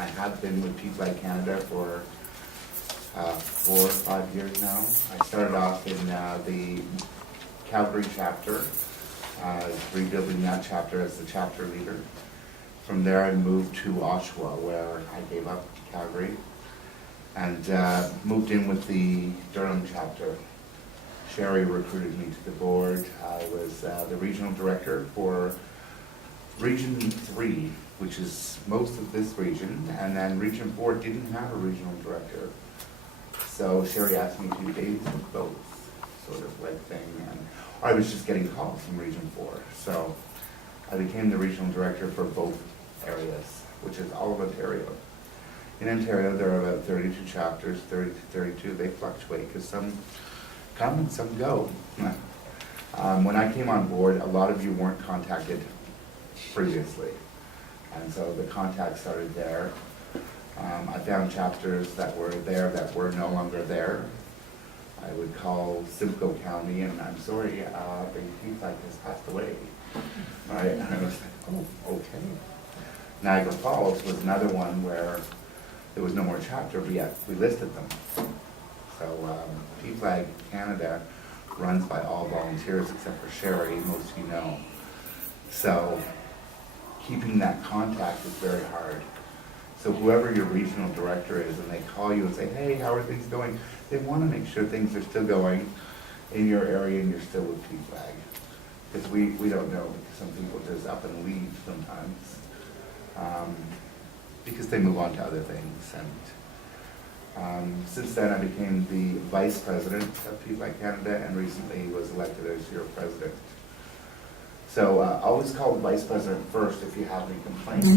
I have been with Pflag Canada for 4 or 5 years now. I started off in the Calgary chapter, rebuilding that chapter as the chapter leader. From there I moved to Oshawa, where I gave up Calgary, and moved in with the Durham chapter. Sherry recruited me to the board. I was the regional director for Region 3, which is most of this region, and then Region 4 didn't have a regional director. So Sherry asked me to do days of both, sort of like thing, and I was just getting calls from Region 4. So I became the regional director for both areas, which is all of Ontario. In Ontario, there are about 32 chapters, 30 to 32. They fluctuate because some come and some go. When I came on board, a lot of you weren't contacted previously, and so the contact started there. I found chapters that were there that were no longer there. I would call Simcoe County, and I'm sorry, the Pflag has passed away. Right? And I was like, oh, okay. Niagara Falls was another one where there was no more chapter, but yet we listed them. So Pflag Canada runs by all volunteers except for Sherry, most of you know. So keeping that contact is very hard. So whoever your regional director is, and they call you and say, hey, how are things going? They want to make sure things are still going in your area and you're still with Pflag. Because we don't know, because some people just up and leave sometimes. Because they move on to other things. And since then I became the vice president of Pflag Canada, and recently was elected as your president. So always call the vice president first if you have any complaints.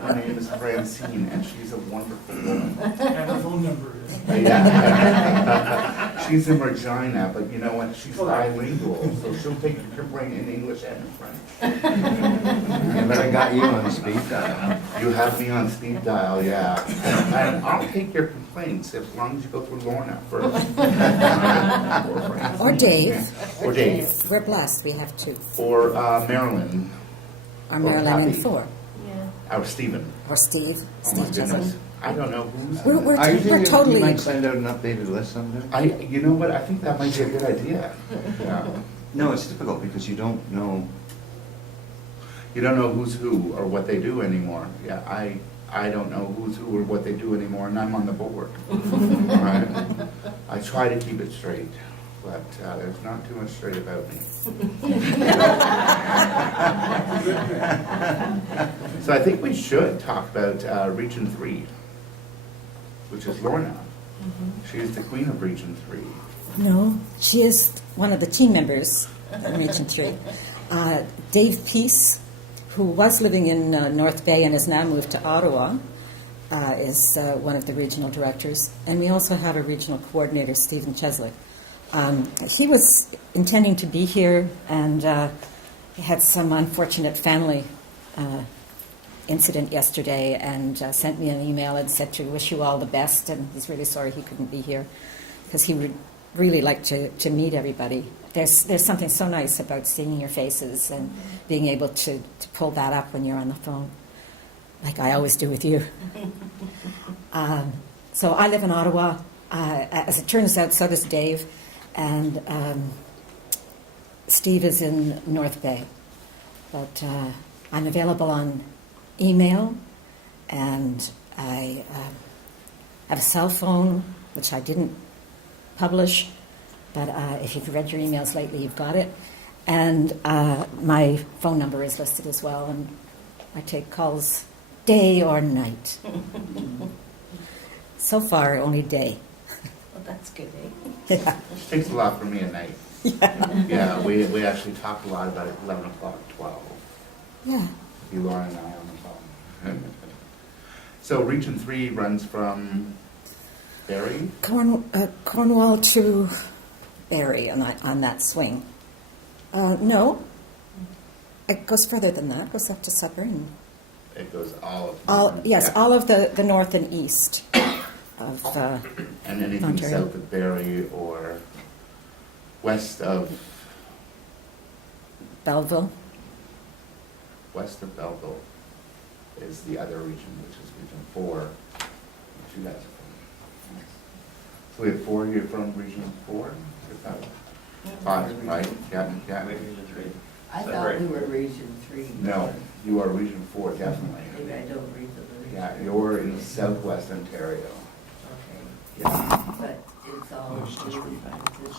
Her name is Francine, and she's a wonderful woman. And her phone number is. Yeah. She's in Regina, but you know what? She's bilingual, so she'll take your complaint in English and in French. Yeah, but I got you on speed dial. You have me on speed dial, yeah. And I'll take your complaints as long as you go through Lorna first. Or Dave. Or Dave. We're blessed, we have two. Or Marilyn. Or Or Marilyn and Kathy. Thor. Or Stephen. Or Steve. Oh my Steve goodness. Jesselman. I don't know who's. We're I think you totally. might send out an updated list someday. You know what? I think that might be a good idea. Yeah. No, it's difficult because you don't know. You don't know who's who or what they do anymore. Yeah, I don't know who's who or what they do anymore, and I'm on the board. Right? I try to keep it straight, but there's not too much straight about me. So I think we should talk about Region 3, which is Lorna. She is the queen of Region 3. No, she is one of the team members in Region 3. Dave Peace, who was living in North Bay and has now moved to Ottawa, is one of the regional directors. And we also have a regional coordinator, Stephen Chesley. He was intending to be here and had some unfortunate family incident yesterday, and sent me an email and said to wish you all the best, and he's really sorry he couldn't be here because he would really like to meet everybody. There's something so nice about seeing your faces and being able to pull that up when you're on the phone, like I always do with you. So I live in Ottawa. As it turns out, so does Dave, and Steve is in North Bay. But I'm available on email, and I have a cell phone, which I didn't publish, but if you've read your emails lately, you've got it. And my phone number is listed as well, and I take calls day or night. So far, only day. Well, that's good, eh? Yeah. Which takes a lot for me at night. Yeah, we actually talk a lot about it 11 o'clock, 12. Yeah. You, Laura, and I on the phone. So Region 3 runs from Barrie? Cornwall to Barrie on that swing. No. It goes further than that. It goes up to Sudbury. It goes all of Yes, yeah. all of the north and east of And anything Ontario. south of Barrie or west of Belleville. Belleville is is the other region, which is Region 4, which you guys are from. Yes. So we have 4 here from Region 4, or 5, right? Yeah. Region 3. I So thought great. we were Region 3. No, you are Region 4, definitely. Maybe I don't read the region. Yeah, you're in Southwest Ontario. Okay, Yeah. but it's all. It's just read back. It's